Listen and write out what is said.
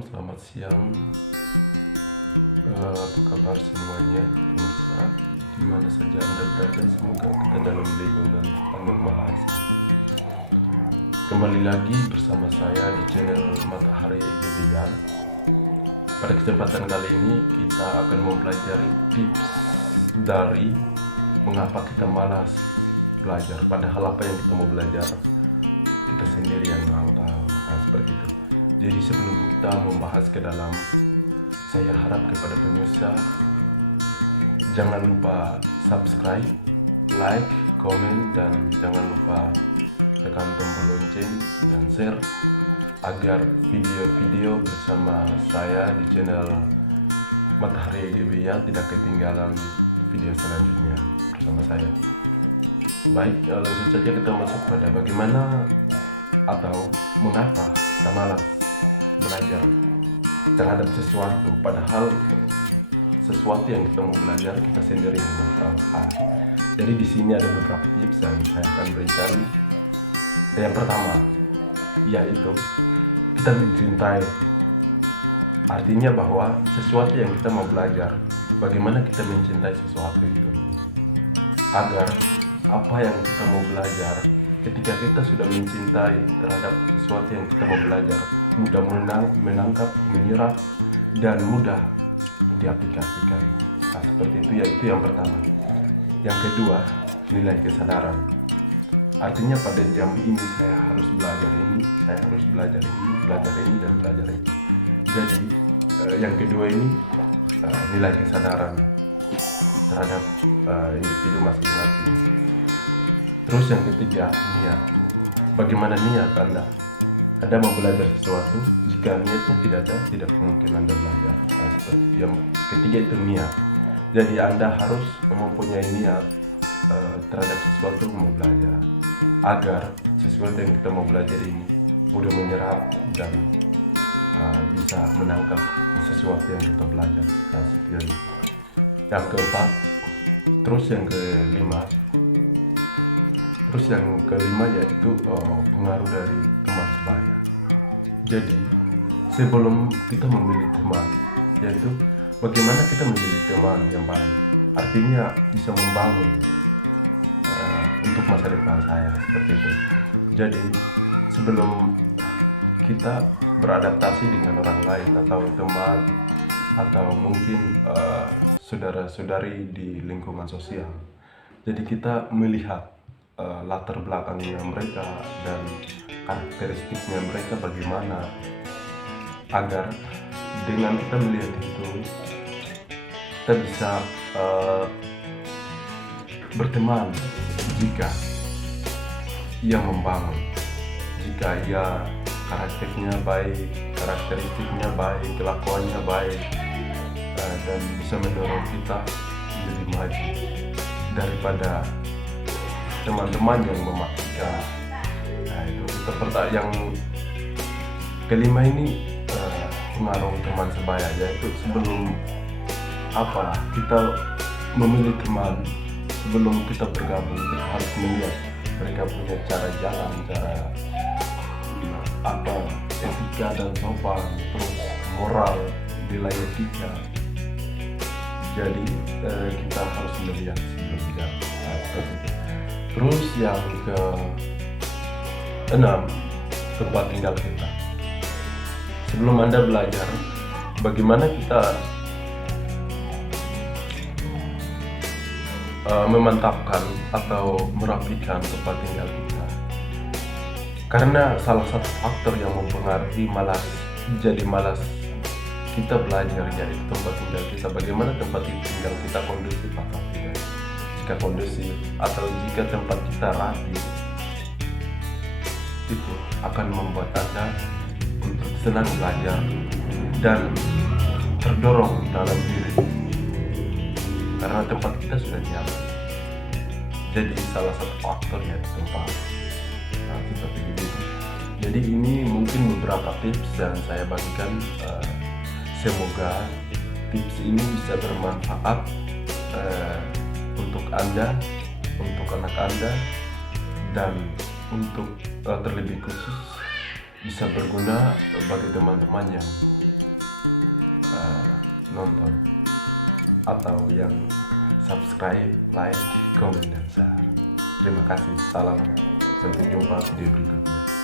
malam, selamat siang. Apa kabar semuanya? Pemirsa, di mana saja Anda berada, semoga kita dalam lindungan Tuhan Yang Maha Esa. Kembali lagi bersama saya di channel Matahari Ideal. Pada kesempatan kali ini kita akan mempelajari tips dari mengapa kita malas belajar, padahal apa yang kita mau belajar kita sendiri yang tahu. Seperti itu. Jadi sebelum kita membahas ke dalam, saya harap kepada pemirsa jangan lupa subscribe, like, komen, dan jangan lupa tekan tombol lonceng dan share agar video-video bersama saya di channel Matahari Ideal tidak ketinggalan video selanjutnya bersama saya. Baik, langsung saja kita masuk pada bagaimana atau mengapa kita malas belajar terhadap sesuatu, padahal sesuatu yang kita mau belajar kita sendiri yang tahu. Jadi di sini ada beberapa tips yang saya akan berikan. Yang pertama yaitu kita mencintai. Artinya bahwa sesuatu yang kita mau belajar, bagaimana kita mencintai sesuatu itu, agar apa yang kita mau belajar, ketika kita sudah mencintai terhadap sesuatu yang kita mau belajar, mudah menangkap, menyerap, dan mudah diaplikasikan. Seperti itu, yaitu yang pertama. Yang kedua, nilai kesadaran. Artinya pada jam ini saya harus belajar ini, saya harus belajar ini, dan belajar itu. Jadi yang kedua ini nilai kesadaran terhadap individu masing-masing. Terus yang ketiga, niat. Bagaimana niat Anda? Anda mau belajar sesuatu, jika niatnya tidak ada, tidak mungkin Anda belajar. Yang ketiga itu niat. Jadi Anda harus mempunyai niat terhadap sesuatu mau belajar, agar sesuatu yang kita mau belajar ini mudah menyerap dan bisa menangkap sesuatu yang kita belajar. Yang keempat, terus yang kelima yaitu pengaruh dari teman sebaya. Jadi sebelum kita memilih teman, yaitu bagaimana kita memilih teman yang baik, artinya bisa membangun untuk masa depan saya, seperti itu. Jadi sebelum kita beradaptasi dengan orang lain atau teman atau mungkin saudara-saudari di lingkungan sosial, jadi kita melihat latar belakangnya mereka dan karakteristiknya mereka bagaimana, agar dengan kita melihat itu kita bisa berteman jika ia membangun, jika ia karakteristiknya baik, kelakuannya baik, dan bisa mendorong kita menjadi maju daripada teman-teman yang mematikan. Itu yang kelima ini pengaruh teman sebaya, yaitu sebelum kita memilih teman, sebelum kita bergabung, kita harus melihat mereka punya cara jalan, etika dan sopan, terus moral, nilai etika. Jadi kita harus melihat sebelum jalan. Terus yang keenam, tempat tinggal kita. Sebelum Anda belajar, bagaimana kita memantapkan atau merapikan tempat tinggal kita. Karena salah satu faktor yang mempengaruhi jadi malas kita belajar, yaitu tempat tinggal kita. Bagaimana tempat tinggal kita kondusif atau tidak. Jika kondusif atau jika tempat kita rapi, itu akan membuat Anda untuk senang belajar dan terdorong dalam diri, karena tempat kita sudah nyaman. Jadi salah satu faktornya tempat. Seperti itu. Jadi ini mungkin beberapa tips yang saya bagikan. Semoga tips ini bisa bermanfaat untuk Anda, untuk anak Anda, dan untuk terlebih khusus bisa berguna bagi teman-teman yang nonton atau yang subscribe, like, komen, dan share. Terima kasih. Salam. Sampai jumpa video berikutnya.